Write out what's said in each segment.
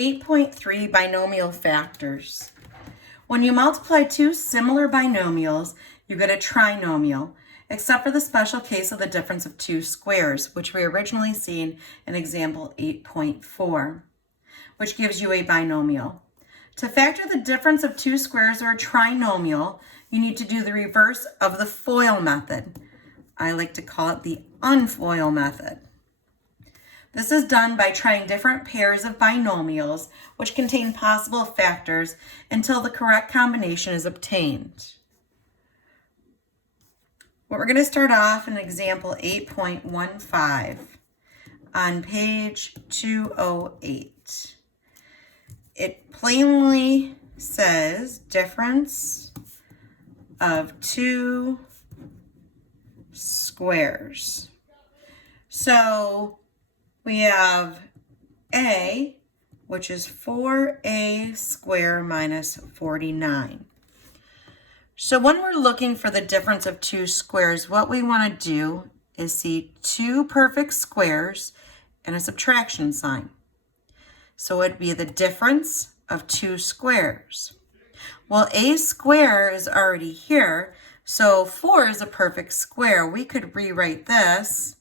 8.3 binomial factors. When you multiply two similar binomials, you get a trinomial, except for the special case of the difference of two squares, which we originally seen in example 8.4, which gives you a binomial. To factor the difference of two squares or a trinomial, you need to do the reverse of the FOIL method. I like to call it the unFOIL method. This is done by trying different pairs of binomials which contain possible factors until the correct combination is obtained. We're going to start off in example 8.15 on page 208. It plainly says difference of two squares. So we have a, which is 4a squared minus 49. So when we're looking for the difference of two squares, what we want to do is see two perfect squares and a subtraction sign. So it'd be the difference of two squares. Well, a square is already here, so 4 is a perfect square. We could rewrite this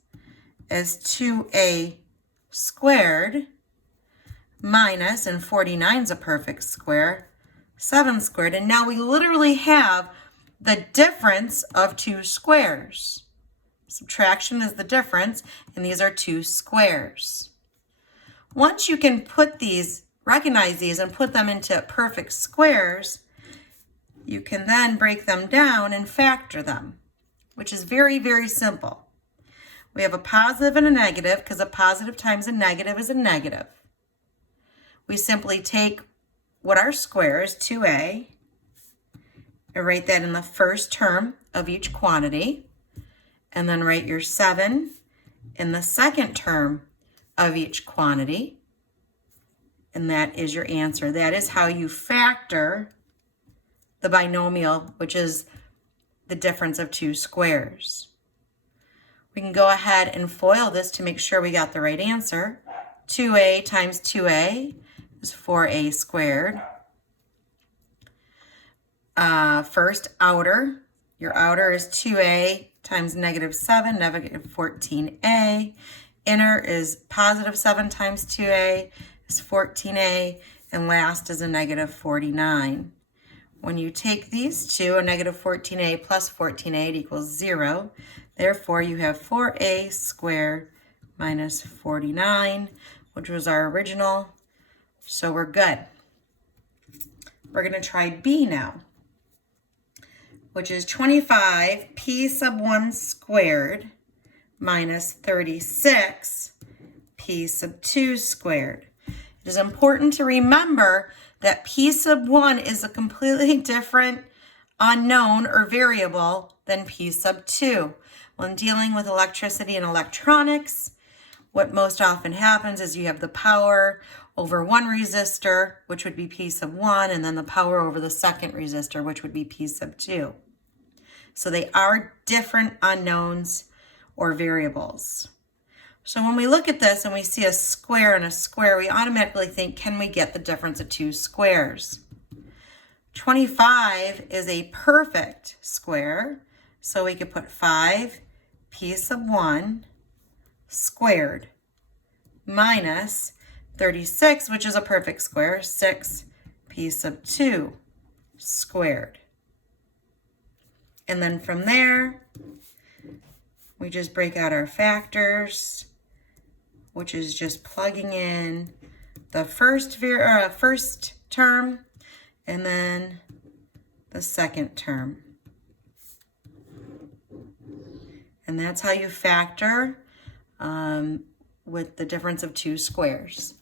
as 2a squared minus, and 49 is a perfect square, 7 squared. And now we literally have the difference of two squares. Subtraction is the difference, and these are two squares. Once you can recognize these and put them into perfect squares, you can then break them down and factor them, which is very, very simple. We have a positive and a negative because a positive times a negative is a negative. We simply take what our square is, 2a, and write that in the first term of each quantity, and then write your 7 in the second term of each quantity, and that is your answer. That is how you factor the binomial, which is the difference of two squares. We can go ahead and FOIL this to make sure we got the right answer. 2a times 2a is 4a squared. First, outer. Your outer is 2a times negative 7, negative 14a. Inner is positive 7 times 2a is 14a. And last is a negative 49. When you take these two, a negative 14a plus 14a equals 0. Therefore, you have 4a squared minus 49, which was our original. So we're good. We're going to try B now, which is 25 p sub 1 squared minus 36 p sub 2 squared. It is important to remember that p sub 1 is a completely different unknown or variable than p sub 2. When dealing with electricity and electronics, what most often happens is you have the power over one resistor, which would be p sub 1, and then the power over the second resistor, which would be p sub 2. So they are different unknowns or variables. So when we look at this and we see a square and a square, we automatically think, can we get the difference of two squares? 25 is a perfect square, so we could put 5 p sub 1 squared minus 36, which is a perfect square, 6 p sub 2 squared. And then from there, we just break out our factors, which is just plugging in the first term and then the second term. And that's how you factor with the difference of two squares.